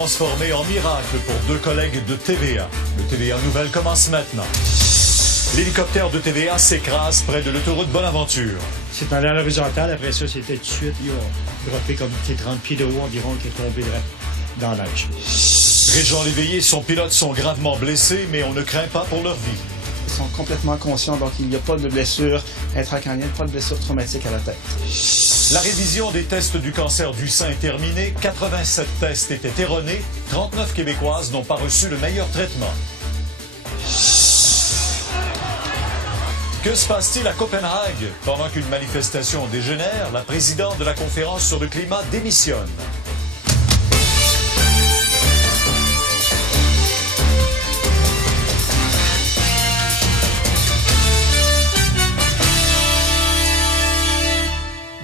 Transformé en miracle pour deux collègues de TVA. Le TVA Nouvelle commence maintenant. L'hélicoptère de TVA s'écrase près de l'autoroute Bonaventure. C'est allé à l'horizontale, après ça, c'était tout de suite, il a droppé comme 30 pieds de haut environ, qui est tombé dans la neige. Régent Léveillé et son pilote sont gravement blessés, mais on ne craint pas pour leur vie. Ils sont complètement conscients, donc il n'y a pas de blessure intracrânienne, pas de blessure traumatique à la tête. La révision des tests du cancer du sein est terminée. 87 tests étaient erronés. 39 Québécoises n'ont pas reçu le meilleur traitement. Que se passe-t-il à Copenhague? Pendant qu'une manifestation dégénère, la présidente de la conférence sur le climat démissionne.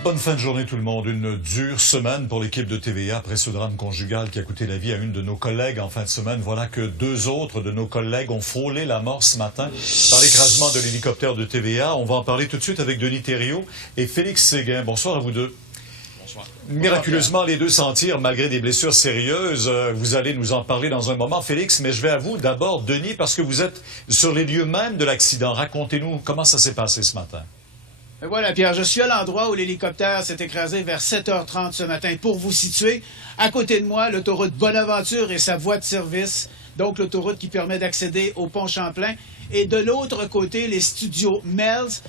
Bonne fin de journée tout le monde. Une dure semaine pour l'équipe de TVA après ce drame conjugal qui a coûté la vie à une de nos collègues en fin de semaine. Voilà que deux autres de nos collègues ont frôlé la mort ce matin par l'écrasement de l'hélicoptère de TVA. On va en parler tout de suite avec Denis Thériault et Félix Séguin. Bonsoir à vous deux. Bonsoir. Miraculeusement, les deux s'en tirent malgré des blessures sérieuses. Vous allez nous en parler dans un moment, Félix, mais je vais à vous d'abord, Denis, parce que vous êtes sur les lieux même de l'accident. Racontez-nous comment ça s'est passé ce matin. Voilà, Pierre, je suis à l'endroit où l'hélicoptère s'est écrasé vers 7h30 ce matin. Pour vous situer, à côté de moi, l'autoroute Bonaventure et sa voie de service, donc l'autoroute qui permet d'accéder au pont Champlain. Et de l'autre côté, les studios Melz.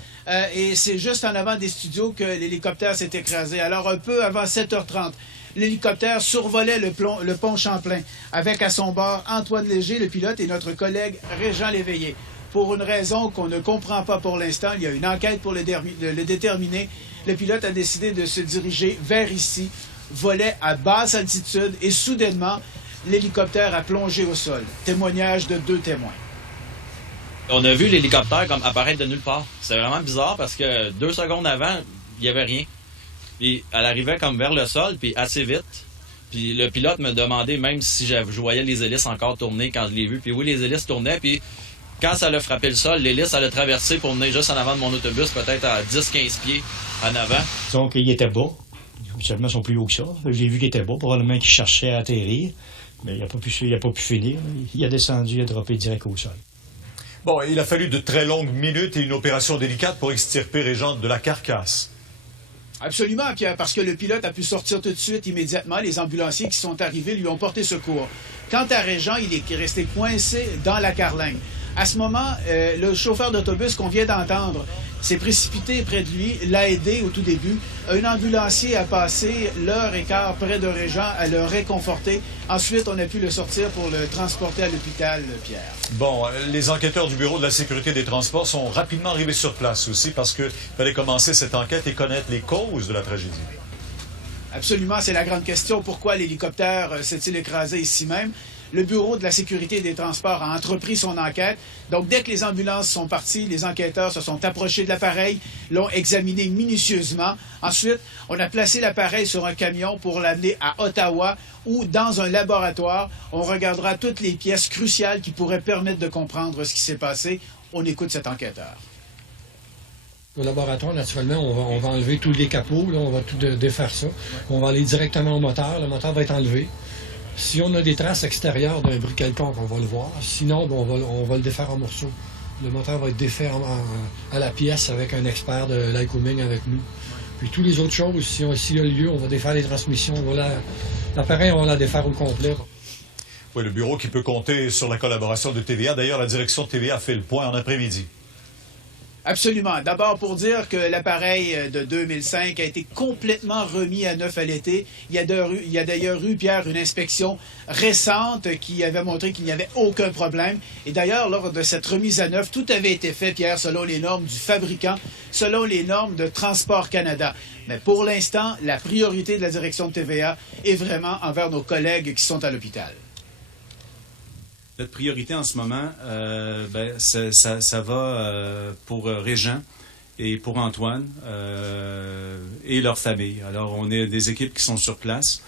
Et c'est juste en avant des studios que l'hélicoptère s'est écrasé. Alors, un peu avant 7h30, l'hélicoptère survolait le pont Champlain avec à son bord Antoine Léger, le pilote, et notre collègue Régent Léveillé. Pour une raison qu'on ne comprend pas pour l'instant, il y a une enquête pour le déterminer. Le pilote a décidé de se diriger vers ici, volait à basse altitude et soudainement, l'hélicoptère a plongé au sol. Témoignage de deux témoins. On a vu l'hélicoptère comme apparaître de nulle part. C'est vraiment bizarre parce que 2 secondes avant, il n'y avait rien. Puis elle arrivait comme vers le sol, puis assez vite. Puis le pilote me demandait même si je voyais les hélices encore tourner quand je l'ai vu. Puis oui, les hélices tournaient, puis quand ça a frappé le sol, l'hélice, elle a traversé pour venir juste en avant de mon autobus, peut-être à 10-15 pieds en avant. Donc, il était bas. Habituellement, ils sont plus hauts que ça. J'ai vu qu'il était bas, probablement qu'il cherchait à atterrir. Mais il n'a pas pu finir. Il a descendu, il a droppé direct au sol. Bon, il a fallu de très longues minutes et une opération délicate pour extirper Régent de la carcasse. Absolument, Pierre, parce que le pilote a pu sortir tout de suite, immédiatement. Les ambulanciers qui sont arrivés lui ont porté secours. Quant à Régent, il est resté coincé dans la carlingue. À ce moment, le chauffeur d'autobus qu'on vient d'entendre s'est précipité près de lui, l'a aidé au tout début. Un ambulancier a passé l'heure et quart près de Régent à le réconforter. Ensuite, on a pu le sortir pour le transporter à l'hôpital, Pierre. Bon, les enquêteurs du Bureau de la sécurité des transports sont rapidement arrivés sur place aussi parce qu'il fallait commencer cette enquête et connaître les causes de la tragédie. Absolument, c'est la grande question. Pourquoi l'hélicoptère s'est-il écrasé ici même? Le Bureau de la sécurité des transports a entrepris son enquête. Donc, dès que les ambulances sont parties, les enquêteurs se sont approchés de l'appareil, l'ont examiné minutieusement. Ensuite, on a placé l'appareil sur un camion pour l'amener à Ottawa où, dans un laboratoire, on regardera toutes les pièces cruciales qui pourraient permettre de comprendre ce qui s'est passé. On écoute cet enquêteur. Au laboratoire, naturellement, on va enlever tous les capots, là, on va tout défaire ça. On va aller directement au moteur. Le moteur va être enlevé. Si on a des traces extérieures d'un bruit quelconque, on va le voir. Sinon, on va le défaire en morceaux. Le moteur va être défait à la pièce avec un expert de Lycoming avec nous. Puis toutes les autres choses, s'il y a lieu, on va défaire les transmissions. L'appareil, on va la défaire au complet. Oui, le bureau qui peut compter sur la collaboration de TVA. D'ailleurs, la direction de TVA a fait le point en après-midi. Absolument. D'abord pour dire que l'appareil de 2005 a été complètement remis à neuf à l'été. Il y a d'ailleurs eu, Pierre, une inspection récente qui avait montré qu'il n'y avait aucun problème. Et d'ailleurs, lors de cette remise à neuf, tout avait été fait, Pierre, selon les normes du fabricant, selon les normes de Transport Canada. Mais pour l'instant, la priorité de la direction de TVA est vraiment envers nos collègues qui sont à l'hôpital. Notre priorité en ce moment, ça va pour Régent et pour Antoine et leur famille. Alors, on est des équipes qui sont sur place.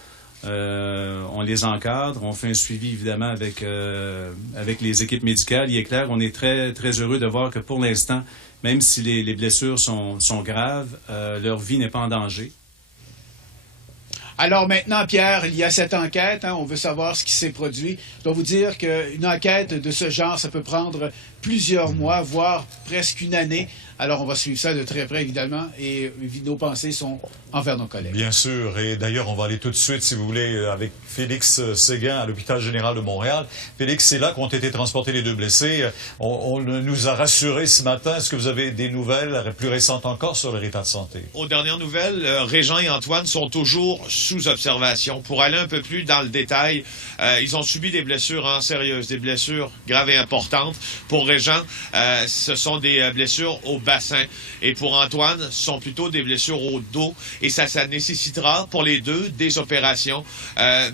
On les encadre. On fait un suivi, évidemment, avec les équipes médicales. Il est clair, on est très, très heureux de voir que pour l'instant, même si les blessures sont graves, leur vie n'est pas en danger. Alors maintenant, Pierre, il y a cette enquête. On veut savoir ce qui s'est produit. Je dois vous dire qu'une enquête de ce genre, ça peut prendre plusieurs mois, voire presque une année. Alors on va suivre ça de très près, évidemment, et nos pensées sont envers nos collègues. Bien sûr, et d'ailleurs, on va aller tout de suite, si vous voulez, avec Félix Séguin à l'hôpital général de Montréal. Félix, c'est là qu'ont été transportés les deux blessés. On nous a rassurés ce matin. Est-ce que vous avez des nouvelles plus récentes encore sur leur état de santé? Aux dernières nouvelles, Régent et Antoine sont toujours sous observation. Pour aller un peu plus dans le détail, ils ont subi des blessures sérieuses, des blessures graves et importantes. Pour Régent, ce sont des blessures au bassin. Et pour Antoine, ce sont plutôt des blessures au dos. Et ça nécessitera pour les deux des opérations.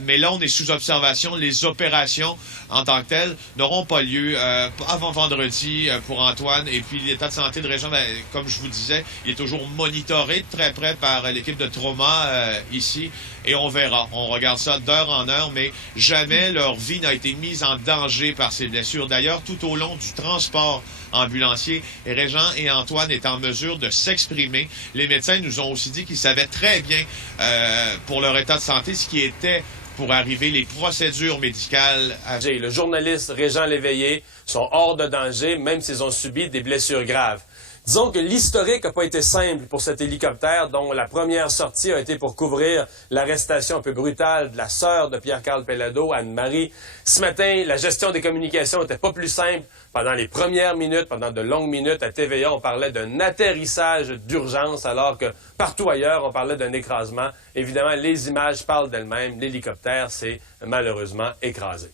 Mais là, on est sous observation. Les opérations, en tant que telles, n'auront pas lieu avant vendredi pour Antoine. Et puis, l'état de santé de Régent, comme je vous disais, il est toujours monitoré de très près par l'équipe de trauma ici. Et on verra. On regarde ça d'heure en heure, mais jamais leur vie n'a été mise en danger par ces blessures. D'ailleurs, tout au long du transport ambulancier, Régent et Antoine étaient en mesure de s'exprimer. Les médecins nous ont aussi dit qu'ils savaient très bien pour leur état de santé ce qui était pour arriver les procédures médicales. Le journaliste Régent Léveillé sont hors de danger, même s'ils ont subi des blessures graves. Disons que l'historique n'a pas été simple pour cet hélicoptère dont la première sortie a été pour couvrir l'arrestation un peu brutale de la sœur de Pierre-Carl Péladeau, Anne-Marie. Ce matin, la gestion des communications n'était pas plus simple. Pendant les premières minutes, pendant de longues minutes, à TVA, on parlait d'un atterrissage d'urgence, alors que partout ailleurs, on parlait d'un écrasement. Évidemment, les images parlent d'elles-mêmes. L'hélicoptère s'est malheureusement écrasé.